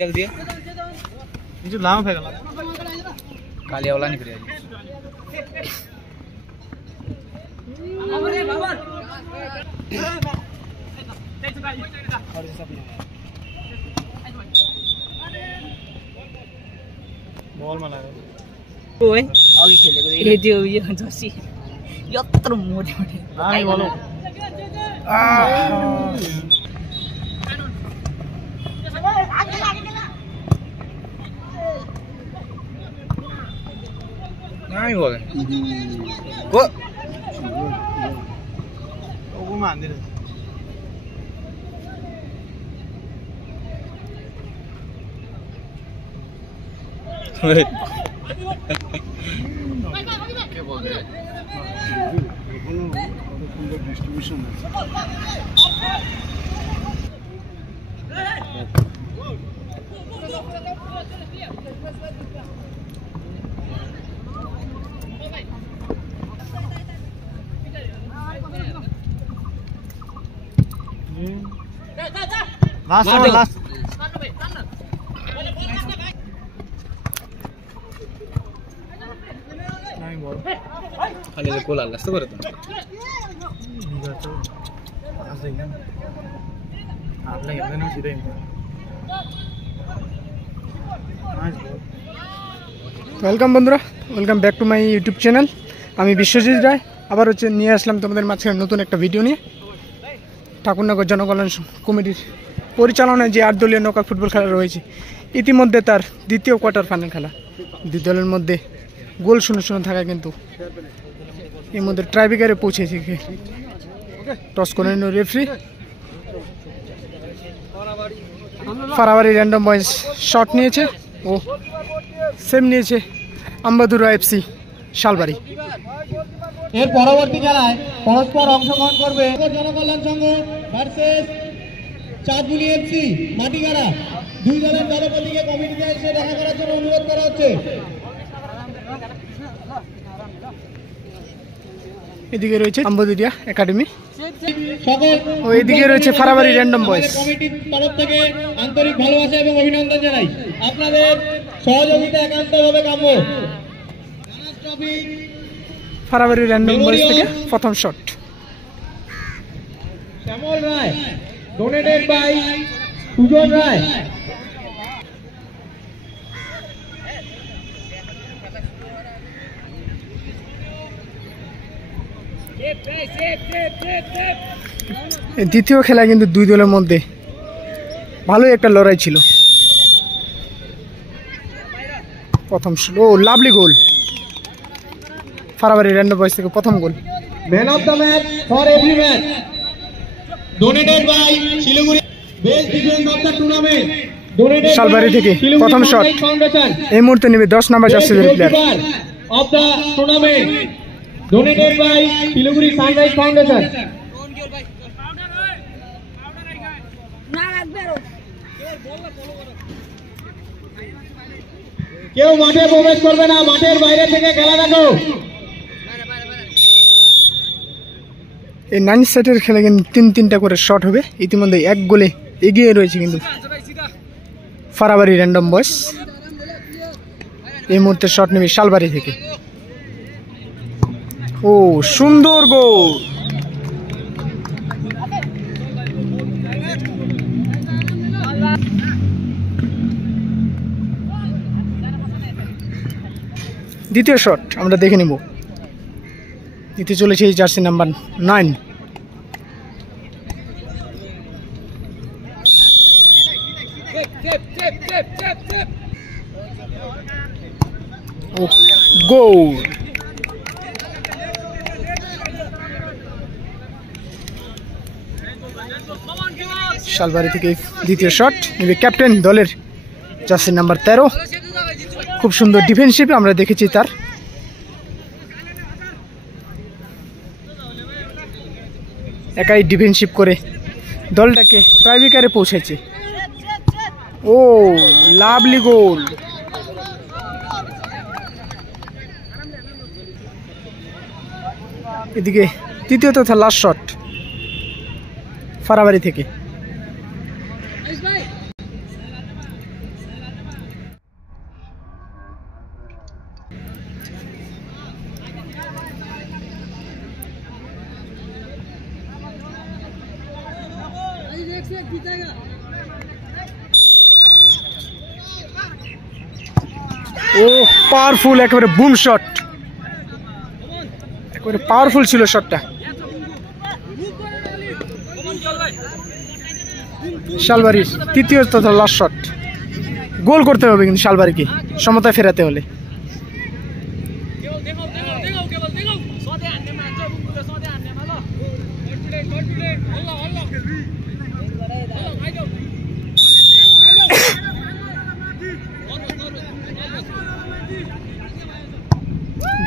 जल दिया जो लाम फेंका कालिया वाला नहीं फिर बॉल मारा ओए आगे खेलेको ये त्यो यो जसी यत्रो मोटे मोटे हां बोलो नहीं बोले को वो मान दे क्या बोल रहे डिस्ट्रीब्यूशन लास्ट लास्ट नहीं बोल खाली गोल हाल्ला जस्तो गरे त हातलाई हेर्दैन सिधै वेलकम बंधुरा welcome back to my YouTube channel আমি বিশ্বজিৎ রায় আবার হচ্ছে নিয়ে আসলাম তোমাদের মাঝখানে নতুন একটা ভিডিও নিয়ে ঠাকুরনগর জনকল্যাণ কমিটির পরিচালনায় যে 8 দলীয় নকআউট ফুটবল খেলা রয়েছে ইতিমধ্যে তার দ্বিতীয় কোয়ার্টার ফাইনাল খেলা দুই দলের মধ্যে গোল 0-0 থাকা কিন্তু এর মধ্যে ট্রাইব্রেকারে পৌঁছেছে টস করে নিল referee Farabari random boys shot নিয়েছে ও সেম নিয়েছে আম্বাদুরা এফসি শালবাড়ি এর পরবর্তী খেলায় পরস্পর অংশগ্রহণ করবে জনকল্যাণ সংঘ ভার্সেস চাঁদপুলি এফসি মাটিগাড়া দুই দলের দলপতিকে কমিটিতে এসে দেখা করার জন্য অনুরোধ করা হচ্ছে। এদিকে রয়েছে আম্বাদুরিয়া একাডেমি সকল ও এদিকে রয়েছে ফারাবাড়ি র্যান্ডম বয়েজ কমিটির তরফ থেকে আন্তরিক ভালোবাসা এবং অভিনন্দন জানাই। আপনাদের সহযোগিতা একান্তভাবে কাম্য। ফারাবাড়ি র্যান্ডম বয়েজ থেকে প্রথম shot Shyamal Roy donated by Sujan Roy. দ্বিতীয় খেলা কিন্তু দুই দলের মধ্যে ভালোই একটা লড়াই ছিল প্রথম ও lovely goal Farabari random boys থেকে প্রথম goal man of the match for every match donated by Siliguri best defence of the tournament donated Salbari থেকে প্রথম শট এই মুহূর্তে নেবে 10 নাম্বার জার্সির player of the tournament donated by Siliguri sunrise foundation. কেউ মাঠে প্রবেশ করবে না, মাঠের বাইরে থেকে খেলা দেখো। এই 9 সেটের খেলা কিন্তু 3-3টা করে শট হবে ইতিমধ্যে এক গোলে এগিয়ে রয়েছে কিন্তু ফারাবাড়ি র্যান্ডম বয়েজ এই মুহূর্তে শট নেবে শালবাড়ি থেকে ও সুন্দর গোল দ্বিতীয় শট আমরা দেখে নেব দিতে চলেছে এই জার্সি নাম্বার 9 ও গোল শালবাড়ি থেকে দ্বিতীয় শট নেবে ক্যাপ্টেন দলের জার্সি নাম্বার 13 খুব সুন্দর ডিফেন্সিভ আমরা দেখেছি তার একাই ডিফেন্সিভ করে দলটাকে টাইব্রেকারে পৌঁছেছে ও লাভলি গোল এদিকে তৃতীয় তথা লাস্ট শট ফারাবাড়ি থেকে ও পাওয়ারফুল, একেবারে বুম শট, একেবারে পাওয়ারফুল ছিল শটটা। শালবাড়ির তৃতীয় তথা লাস্ট শট, গোল করতে হবে কিন্তু শালবাড়িকে সমতায় ফেরাতে হলে।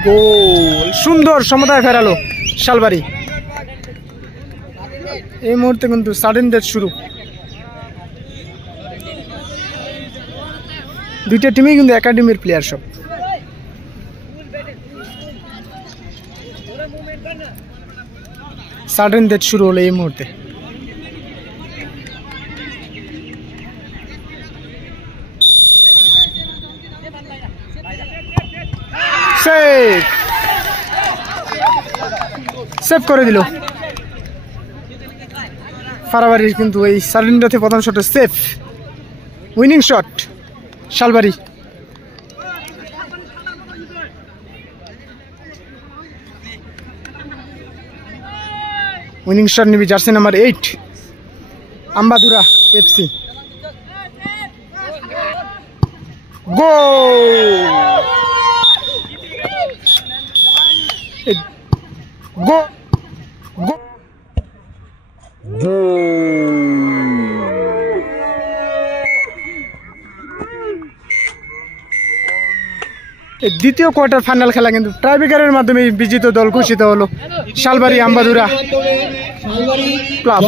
গোল, সুন্দর সমতায় ফেরালো শালবাড়ি। এই মুহূর্তে কিন্তু সাডেন ডেথ শুরু, দুইটা টিমেই কিন্তু একাডেমির প্লেয়ার সব। সাডেন ডেথ শুরু হলো এই মুহূর্তে। সেভ করে দিল ফারাবাড়ির, কিন্তু এই সাডেন ডেথে প্রথম শটে save, winning shot Salbari. Winning shot নিবি জার্সি নাম্বার 8 আম্বাদুরা এফসি। গোল, গোল, গোল। এই দ্বিতীয় কোয়ার্টার ফাইনাল খেলা কিন্তু ট্রাইব্রেকারের মাধ্যমে বিজিত দল ঘোষিত হলো শালবাড়ি আম্বাদুরা ক্লাব।